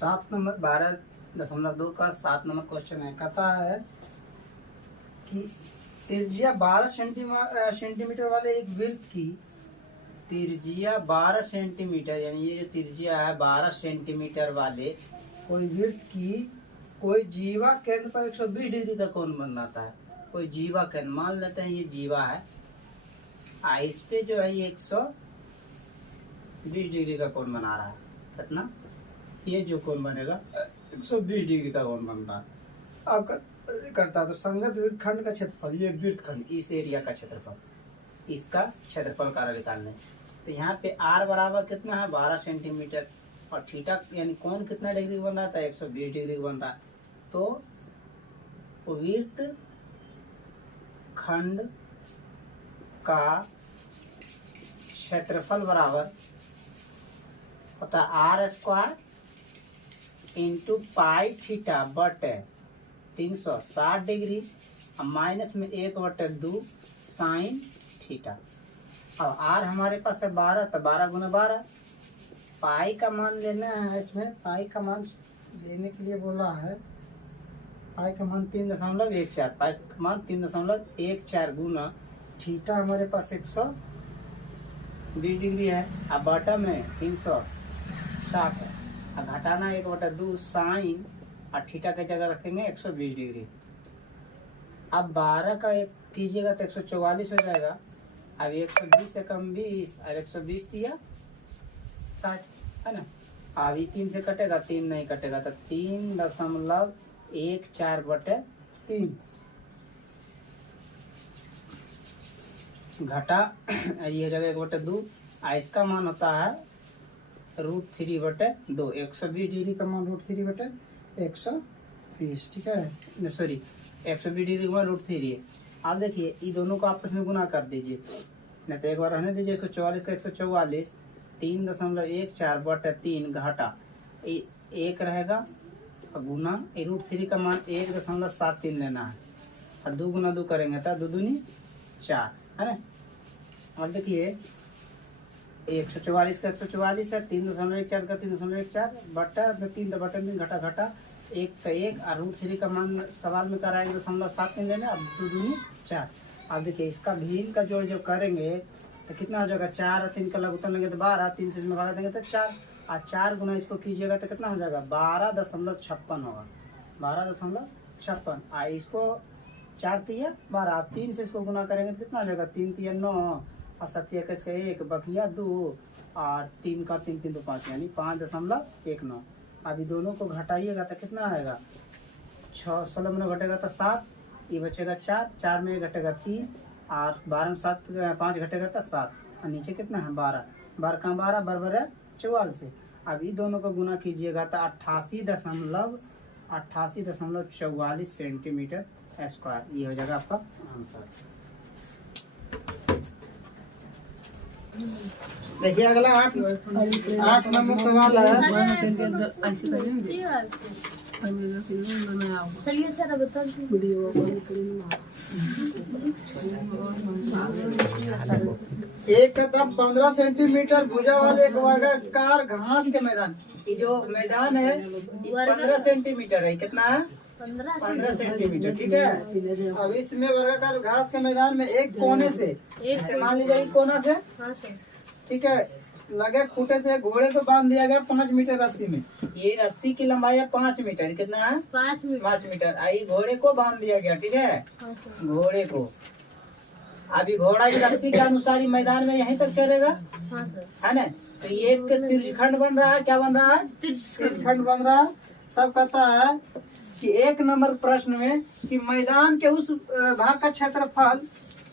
7 number 12.2 का 7 number question है। कहता है कि त्रिज्या 12 सेंटीमीटर वाले एक वृत्त की त्रिज्या 12 सेंटीमीटर, यानी ये जो त्रिज्या है 12 सेंटीमीटर वाले कोई वृत्त की कोई जीवा केंद्र पर 120 डिग्री का कोण बनाता है। कोई जीवा केंद्र, मान लेते हैं ये जीवा है, इस पे जो है ये 120 डिग्री का कोण बना रहा है। कितना? ये जो कोण बनेगा 120 डिग्री का कोण बन रहा है। अब करता तो संगत वृत्तखंड का क्षेत्रफल, ये वृत्तखंड इस एरिया का क्षेत्रफल, इसका क्षेत्रफल कार्य निकालने। तो यहाँ पे r बराबर कितना है 12 सेंटीमीटर और थीटा यानी कोण कितना डिग्री बन रहा था 120 डिग्री बन रहा है। तो वृत्त खंड का क्षेत्रफल बराबर होता है r² इंटू पाई थीटा बटे 360 डिग्री और माइनस में 1/2 साइन थीटा। अब r हमारे पास है 12, तो 12 गुना 12। पाई का मान लेना है, इसमें पाई का मान देने के लिए बोला है। पाई का मान 3.14, पाई का मान 3.14 गुना थीटा हमारे पास 120 डिग्री है, अब बटा में 360 है, और घटाना 1/2 साइन और थीटा की जगह रखेंगे 120 डिग्री। अब 12 का एक कीजिएगा तो 144 हो जाएगा। अब 120 से कम 20 और 120 दिया 60 है ना। अब ये 3 से कटेगा, 3 नहीं कटेगा, तो 3.14/3 घटा ये हो जाएगा 1/2। इसका मान होता है √3/2। 120 डिग्री का मान √3/120, ठीक है, सॉरी 120 डिग्री का मान √3 है। आप देखिए ये दोनों को आपस में गुना कर दीजिए, नहीं तो एक बार रहने दीजिए। 144 का 144, 3.14/3 घाटा 1 रहेगा और गुना √3 का मान 1.73 लेना है, और 2 गुना 2 करेंगे तो 2 दूनी 4 है ना। और देखिए 144 का 144 है, 3.14 का 3.14 बटा 3 घटा घटा 1 का 1 और √3 का मान सवाल में करा 1.73 लेना, अब 2 दूनी 4। अब देखिए इसका भिन्न का जोड़ जब करेंगे तो कितना हो जाएगा, 4 और 3 का लघुत्तम लेंगे तो 12, 3 से इसमें घटा देंगे तो 4, और 4 गुना इसको कीजिएगा तो कितना हो जाएगा 12.56 होगा, 12.56। इसको 4 तिया 12, 3 से इसको गुना करेंगे तो कितना हो जाएगा, 3 तिया 9 और 7 21 का 1 बकिया 2 और 3 का 3 3 2 5 यानी 5.19। अभी दोनों को घटाइएगा तो कितना आएगा, 6 16 में घटेगा तो 7, ये बचेगा 4, 4 में घटेगा 3 और 12 में 7 5 घटेगा तो 7, और नीचे कितना है 12, 12 का 12 बराबर है 44। अब ये दोनों को गुना कीजिएगा तो 88.44 सेंटीमीटर स्क्वायर, ये हो जाएगा आपका आंसर। देखिए अगला 8 नंबर सवाल है। चलिए सर बता एक कदम 15 सेंटीमीटर भुजा वाले एक वर्गाकार घास के मैदान, ये जो मैदान है 15 सेंटीमीटर है, कितना है 15 सेंटीमीटर, ठीक है। अब इसमें वर्गाकार घास के मैदान में एक कोने से मान लीजिए कोना से, ठीक है, लगे खूटे से घोड़े को बांध दिया गया 5 मीटर रस्सी में। ये रस्सी की लंबाई है 5 मीटर, कितना है 5 मीटर। आई घोड़े को बांध दिया गया, ठीक है, घोड़े को। अभी घोड़ा इस रस्सी के अनुसार ही मैदान में यहीं तक चलेगा, है ना। तो ये एक त्रिज्यखंड बन रहा है, क्या बन रहा है, त्रिज्यखंड बन रहा है। तब कहता है कि 1 नंबर प्रश्न में कि मैदान के उस भाग का क्षेत्रफल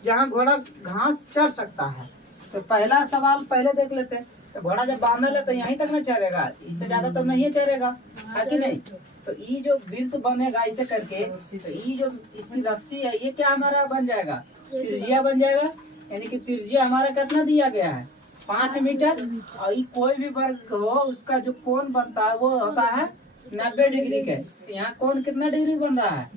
जहाँ घोड़ा घास चर सकता है। तो पहला सवाल पहले देख लेते हैं। तो घोड़ा जब बांधल है तो यहीं तक ना चलेगा, इससे ज्यादा तो नहीं चलेगा, है कि नहीं। तो ये जो वृत्त बनेगा ऐसे करके, तो ये जो इसकी रस्सी है ये क्या हमारा बन जाएगा, त्रिज्या बन जाएगा। यानी कि त्रिज्या हमारा कितना दिया गया है 5 मीटर, और ये कोई भी वर्ग हो उसका जो कोण बनता है वो होता है 90 डिग्री के। यहाँ कोण कितना डिग्री बन रहा है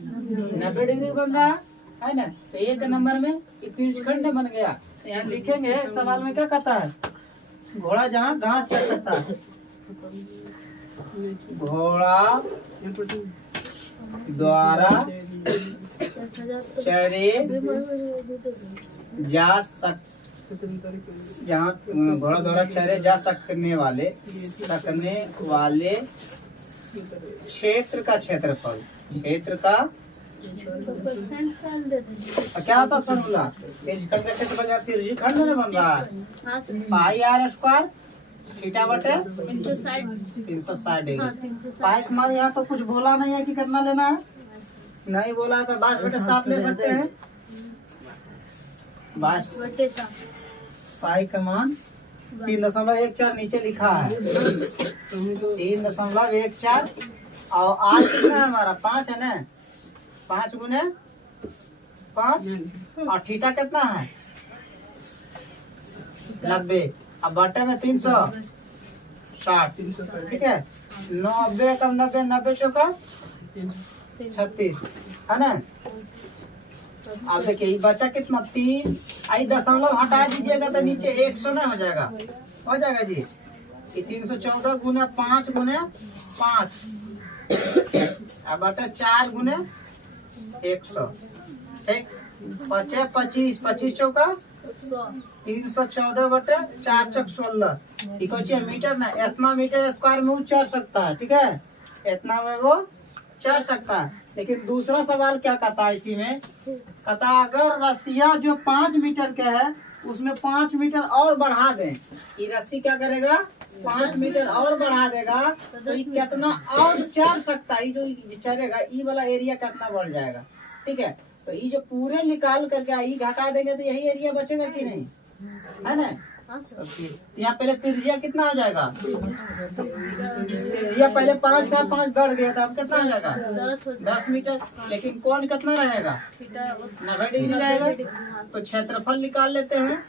90 डिग्री बन रहा है ना। तो 1 नंबर में त्रिज्यखंड बन गया। यहाँ लिखेंगे सवाल में क्या कहता है, घोड़ा जहाँ घास चर सकता है। घोड़ा द्वारा चरे जा जहाँ घोड़ा द्वारा चरे जा सकने वाले क्षेत्र का क्षेत्रफल। क्षेत्र का क्या होता फॉर्मूला? तिरछी खंड का क्षेत्रफल या तिरछी खंड में बन रहा है पाई आर स्क्वायर थीटा बटे 360 डिग्री। पाई का मान यहाँ तो कुछ बोला नहीं है कि कितना लेना है, नहीं बोला है तो 22/7 ले सकते हैं। 22 पाई का मान 3.14 नीचे लिखा है 3.14 और आर कितना है हमारा 5 है ना, 5 गुने 5 और थीटा कितना है 90 अब बटे में 360 ठीक है। 90 कम 90 90 चौका 36 है ना। अब देखिए बचा कितना 3 आई दशमलव हटा दीजिएगा तो नीचे 100 ना हो जाएगा जी। ये 314 गुने 5 गुने 5 अब बटा 4 गुने 100 ठीक। 25 25 चौका 314 बटे 4 चक 16 मीटर ना, इतना मीटर स्क्वायर में वो चढ़ सकता है ठीक है, इतना में वो चढ़ सकता है। लेकिन दूसरा सवाल क्या कहता है इसी में, कहता अगर रस्सिया जो 5 मीटर के है उसमें 5 मीटर और बढ़ा दें, ये रस्सी क्या करेगा 5 मीटर और बढ़ा देगा तो ये कितना और चढ़ सकता है, जो चलेगा ये वाला एरिया कितना बढ़ जाएगा ठीक है। तो ये जो पूरे निकाल करके ये घटा देंगे तो यही एरिया बचेगा कि नहीं है ना। यहाँ पहले त्रिज्या कितना हो जाएगा, त्रिज्या पहले 5 था 5 बढ़ गया था, अब कितना हो जाएगा 10 मीटर। लेकिन कौन कितना रहेगा 90 डिग्री रहेगा। तो क्षेत्रफल निकाल लेते हैं,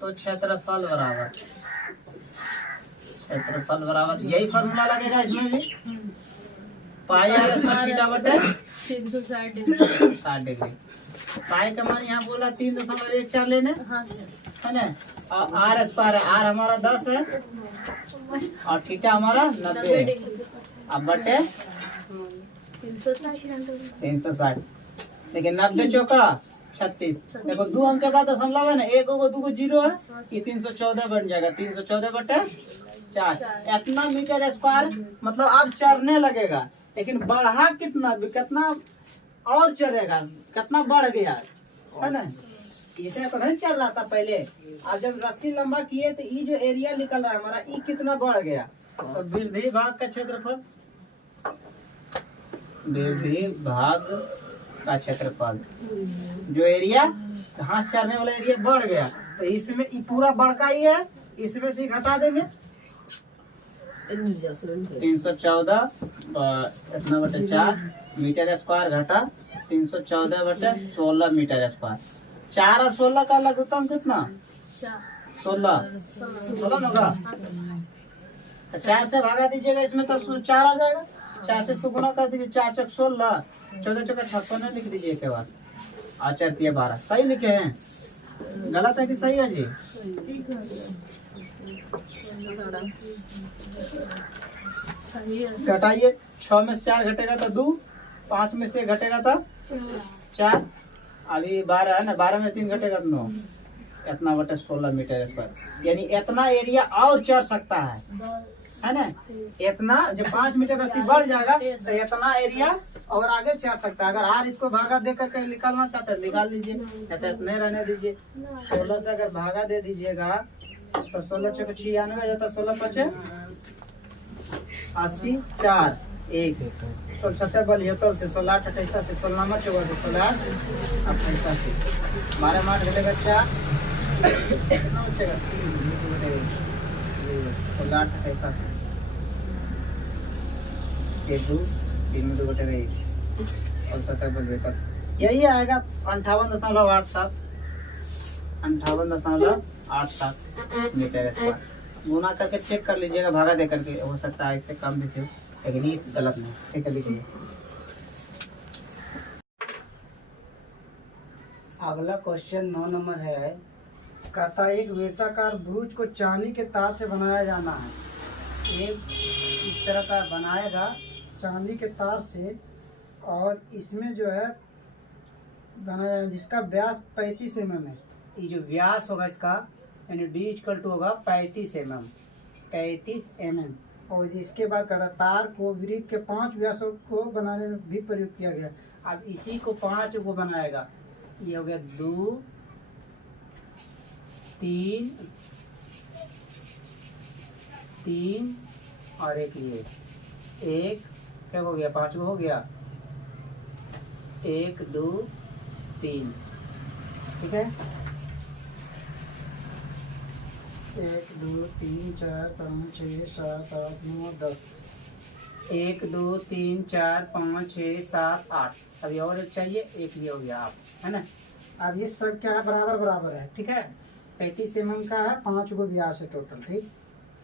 तो क्षेत्रफल बराबर यही फॉर्मूला लगेगा इसमें भी पाई आर थीटा बटे 360 डिग्री। पाई का मान यहाँ बोला 3.14 लेने है ना, और आर स्क्वायर है, आर हमारा 10 है और थीटा हमारा 90 है। अब बटे 360 लेकिन 90 चौका 36 देखो 2 अंक के बाद दशमलव है ना, 1 होगा 2 को 0 है, ये 314 बन जाएगा 314 बटे 4। इतना मीटर स्क्वायर मतलब अब चढ़ने लगेगा, लेकिन बढ़ा कितना और चढ़ेगा, कितना बढ़ गया है ना। इसे तो नहीं चल रहा था पहले, अब जब रस्सी लंबा किए तो ये जो एरिया निकल रहा है हमारा ये कितना बढ़ गया। तो वृद्धि भाग का क्षेत्रफल, वृद्धि भाग का क्षेत्रफल जो एरिया घास चढ़ने वाला एरिया बढ़ गया तो इसमें पूरा बढ़का ही है, इसमें से घटा देंगे 314 इतना बटे 4 मीटर स्क्वायर घटा 314 बटे 16 मीटर स्क्वायर। 4 और 16 का लघुत्तम कितना 16 होगा। 4 से भागा दीजिएगा इसमें तो 4 आ जाएगा, 4 से इसको गुणा कर दीजिए 4 चक 16 14 चौका 56 लिख दीजिए के बाद 8 4 12 सही लिखे हैं, गलत है कि सही है जी। घटाइए 6 में से 4 घटेगा तो 2, 5 में से घटेगा तो 4, अभी 12 है ना, 12 में 3 घटेगा तो 9, इतना बटे 16 मीटर स्क्वायर। यानी इतना एरिया और चढ़ सकता है ना। इतना जब 5 मीटर रस्सी बढ़ जाएगा तो इतना एरिया और आगे चढ़ सकता है। अगर आर इसको भागा दे करके निकालना चाहते हैं निकाल लीजिए, इतने रहने दीजिए। 16 से अगर भागा दे दीजिएगा तो 16 चौक 96 जाता, 16 पचे 80 4 1 16 70 72 से 16 8 28 से 16 9 14 से 16 8 28 से 12 8 घटेगा 4 कितना बचेगा 16 8 28 1 2 3 में 2 घटेगा 1 और 70 बचेगा यही आएगा 58.87 58.87 मीटर स्क्वायर। गुना करके चेक कर लीजिएगा, भागा दे करके हो सकता है इससे कम भी से, लेकिन ये गलत नहीं। ठीक है लिखिए। अगला क्वेश्चन 9 नंबर है, कहता एक वृत्ताकार ब्रूज को चांदी के तार से बनाया जाना है। एक इस इस तरह का बनाएगा चांदी के तार से, और इसमें जो है बनाया जिसका व्यास 35 mm है। ये जो व्यास होगा इसका यानी D = होगा 35 mm, 35 mm। और इसके बाद कहता तार को वृत्त के 5 व्यासों को बनाने में भी प्रयुक्त किया गया। अब इसी को 5 को बनाएगा। ये हो गया 2 3 3 और एक ये 1, क्या हो गया 5 हो गया, 1 2 3, ठीक है। 1 2 3 4 5 6 7 8 9 10, 1 2 3 4 5 6 7 8। अभी और एक चाहिए, एक ये हो गया आप, है ना। अब ये सब क्या है, बराबर बराबर है, ठीक है। 35 mm का है, 5 को व्यास है टोटल,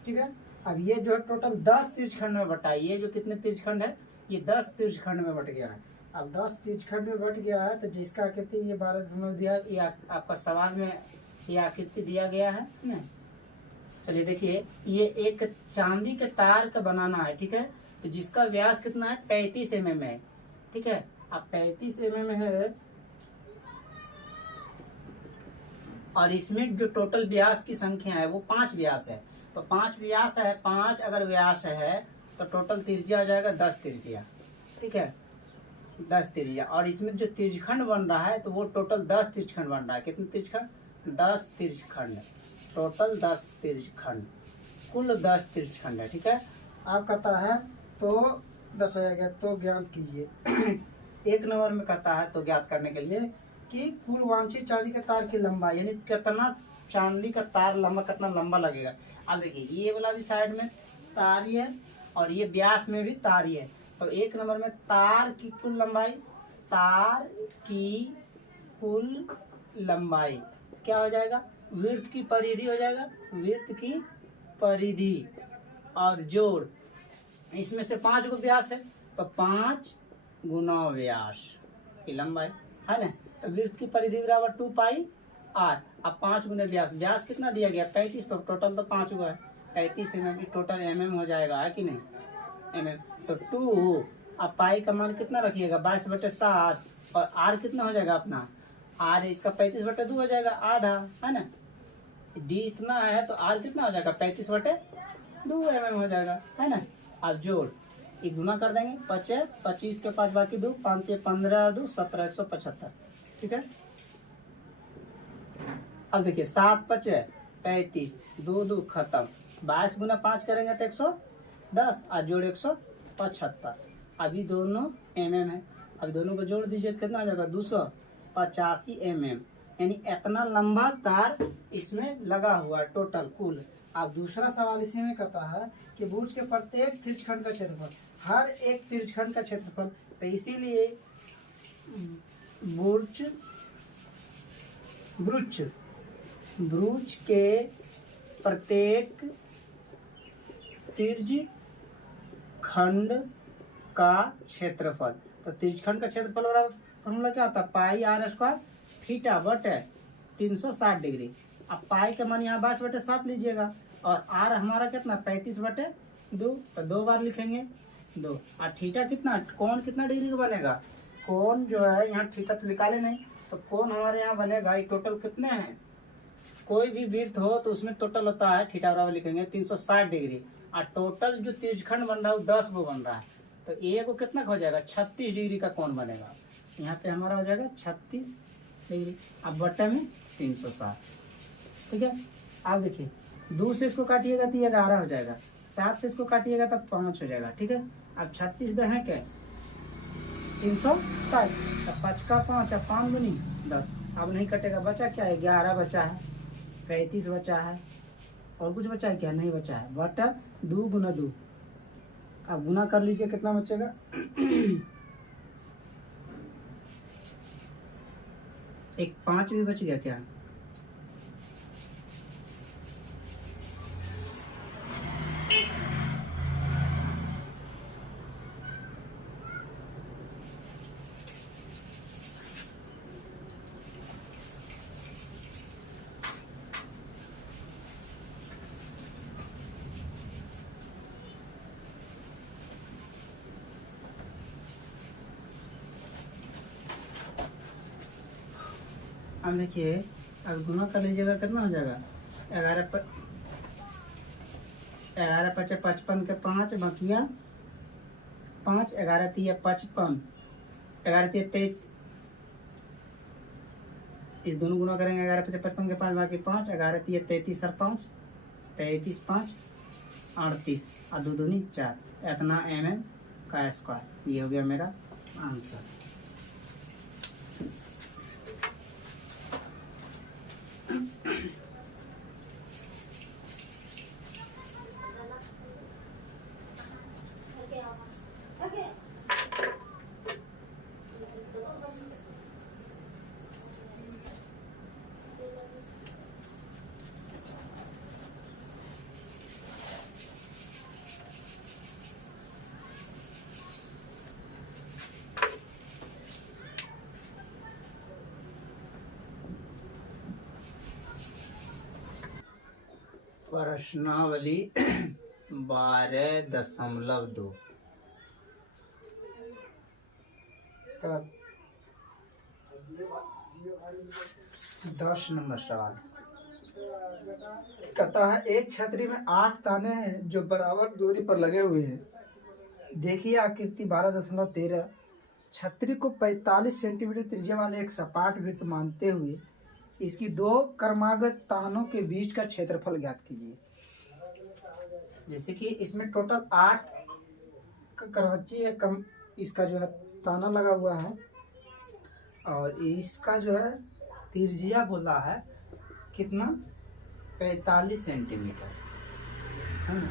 ठीक है। अब ये जो है टोटल 10 तिरछखंड में बटा है। ये जो कितने तिरछखंड है, ये 10 तिरछखंड में बट गया है। अब 10 तिरछखंड में बट गया है तो जिसका आकृति ये 12 दिया, ये आपका सवाल में ये आकृति दिया गया है ना। चलिए देखिए, ये एक चांदी के तार का बनाना है, ठीक है। तो जिसका व्यास कितना है, 35 mm है, ठीक है। अब 35 mm है और इसमें जो टोटल व्यास की संख्या है वो 5 व्यास है। तो 5 व्यास है, 5 अगर व्यास है तो टोटल त्रिज्या आ जाएगा 10 त्रिज्या, ठीक है, 10 त्रिज्या। और इसमें जो तिरछखंड बन रहा है तो वो टोटल 10 तिरछखंड बन रहा है। कितने तिरछखंड, 10 तिरछखंड, टोटल 10 तिरछखंड, कुल 10 तिरछखंड है, ठीक है। आप कहता है तो 10 आ गया, तो ज्ञात कीजिए। 1 नंबर में कहता है तो ज्ञात करने के लिए कि कुल वांछित चांदी के तार की लंबाई, यानी कितना चांदी का तार लंबा, कितना लंबा लगेगा। अब देखिए ये वाला भी साइड में तार ही है और ये व्यास में भी तार ही है। तो 1 नंबर में तार की कुल लंबाई, तार की कुल लंबाई क्या हो जाएगा, वृत्त की परिधि हो जाएगा, वृत्त की परिधि और जोड़, इसमें से 5 को व्यास है तो 5 गुना व्यास की लंबाई, है ना। तो वृत्त की परिधि बराबर 2 पाई r। अब 5 गुना व्यास, व्यास कितना दिया गया 35, तो टोटल तो 5 हुआ है, 35 mm टोटल mm हो जाएगा, है कि नहीं, mm। तो 2, अब पाई का मान कितना रखिएगा 22/7, और r कितना हो जाएगा अपना, r इसका 35/2 हो जाएगा, आधा, है ना। d इतना है तो r कितना हो जाएगा 35/2 mm हो जाएगा, है ना। अब जोड़, एक गुना कर देंगे, 25 के 5 बाकी 2, 5 के 15 2 17, 175, ठीक है। अब देखिए 7 5 35, 2 2 खत्म, 22 गुना 5 करेंगे तो 110 और जोड़ 175। अभी दोनों mm है, अभी दोनों को जोड़ दीजिए तो कितना हो जाएगा 285 mm, यानी इतना लंबा तार इसमें लगा हुआ है टोटल कुल। अब दूसरा सवाल इसी में कहता है कि बुर्ज के प्रत्येक तिरछखंड का क्षेत्रफल, हर एक तिरछखंड का क्षेत्रफल, तो इसीलिए बुर्ज के प्रत्येक तिरछखंड का क्षेत्रफल, तो तिरछखंड का क्षेत्रफल बराबर फॉर्मूला क्या होता है, पाई r² थीटा बटे 360 डिग्री। अब पाई का मान यहाँ 22/7 लीजिएगा और r हमारा कितना 35/2, तो 2 बार लिखेंगे 2। और थीटा कितना, कोण कितना डिग्री का बनेगा, कोण जो है यहाँ थीटा तो निकाले नहीं, तो कोण हमारे यहाँ बनेगा, ये टोटल कितने हैं, कोई भी वृत्त हो तो उसमें टोटल होता है, थीटा बराबर लिखेंगे 360 डिग्री। और टोटल जो तिरछखंड बन रहा है वो 10 को बन रहा है, तो ए को कितना हो जाएगा 36 डिग्री का कोण बनेगा। यहाँ पे हमारा हो जाएगा 36 डिग्री, अब बटे में 360, ठीक है। आप देखिए 2 से इसको काटिएगा तो ये 11 हो जाएगा, 7 से इसको काटिएगा तब 5 हो जाएगा, ठीक है। अब 36 दे है क्या 360, तब 5 का 5, अब 5 गुनी 10, अब नहीं कटेगा, बचा क्या है 11 बचा है, 35 बचा है, और कुछ बचा है क्या, नहीं बचा है, बटा 2 गुना 2। अब गुना कर लीजिए कितना बचेगा एक 5 भी बच गया क्या, हम देखिए अब गुना कर लीजिएगा कितना हो जाएगा 11 पचे 55 के 5 बकिया 5 11 तिया 55 11 तिया 23 इस दोनों गुना करेंगे 11 पचे 55 के 5 बाकी 5 11 तिया 33 और 5 33 5 38 और 2 दूनी 4 इतना mm का स्क्वायर। ये हो गया मेरा आंसर। प्रश्नावली 12.2 10 नंबर सवाल कहता है एक छतरी में 8 ताने हैं जो बराबर दूरी पर लगे हुए हैं। देखिए आकृति 12.13 छतरी को 45 सेंटीमीटर त्रिज्या वाले एक सपाट वृत्त मानते हुए इसकी 2 क्रमागत तानों के बीच का क्षेत्रफल ज्ञात कीजिए। जैसे कि इसमें टोटल 8 का करवच्ची है, कम इसका जो है ताना लगा हुआ है और इसका जो है त्रिज्या बोला है कितना 45 सेंटीमीटर है ना,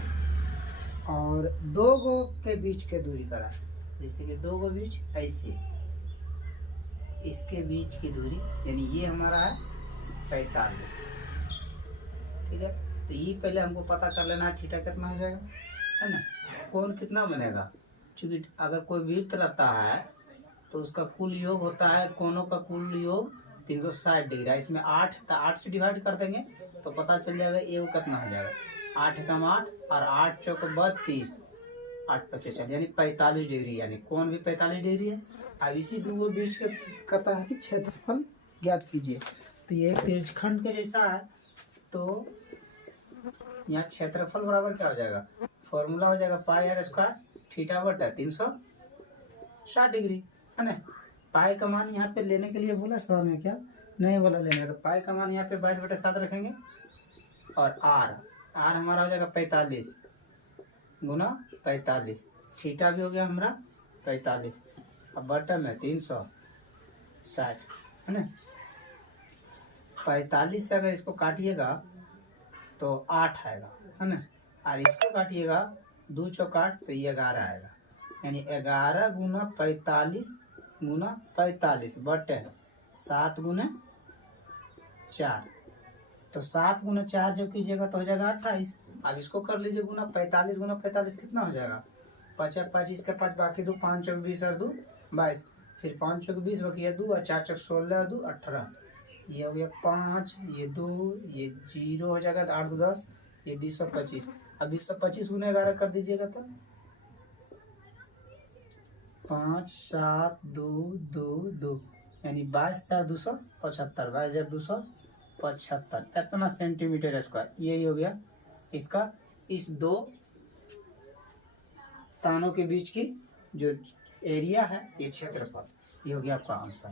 और 2 गो के बीच के दूरी करा, जैसे कि 2 गो बीच ऐसे इसके बीच की दूरी यानी ये हमारा है 45। ठीक है, तो ये पहले हमको पता कर लेना है थीटा कितना हो जाएगा है ना, कोण कितना बनेगा। क्योंकि अगर कोई वृत्त रहता है तो उसका कुल योग होता है, कोणों का कुल योग 360 डिग्री। इसमें 8 तो 8 से डिवाइड कर देंगे तो पता चल जाएगा ये कितना हो जाएगा 8 कम 8 और 8 चौक 32 8 पच्चीस 40 यानी 45 डिग्री, यानी कोण भी 45 डिग्री है। अब इसी दो बीच के कहता है कि क्षेत्रफल ज्ञात कीजिए। तो ये त्रिज्यखंड के जैसा है, तो यहाँ क्षेत्रफल बराबर क्या हो जाएगा, फॉर्मूला हो जाएगा पाई आर स्क्वायर थीटा बटा 360 डिग्री है ना। पाई का मान यहाँ पे लेने के लिए बोला सवाल में, क्या नहीं बोला लेने, तो पाई का मान यहाँ पे 22/7 रखेंगे और आर हमारा हो जाएगा 45 गुना 45, थीटा भी हो गया हमारा 45 अब बटा में 360 है ना। 45 से अगर इसको काटिएगा तो 8 आएगा है ना, और इसको काटिएगा 2 चौक 8 तो ये 11 आएगा, यानी 11 गुना 45 गुना 45 बटे 7 गुना 4, तो 7 गुना 4 जब कीजिएगा तो हो जाएगा 28। अब इसको कर लीजिए गुना 45 गुना 45 कितना हो जाएगा 5 25 के 5 बाकी 2 5 चौक 20 और 2 22, फिर 5 चौक 20 बाकी 2 और 4 चौक 16 2 18, ये हो गया 5 ये 2 ये 0 हो जाएगा, 8 2 10 ये 20 और 25। अब 20 और 25 गुना 11 कर दीजिएगा तो 5 7 2 2 2 यानी 22,275 22,275 इतना सेंटीमीटर स्क्वायर। यही हो गया इसका इस 2 तानों के बीच की जो एरिया है, ये क्षेत्रफल। ये हो गया आपका आंसर।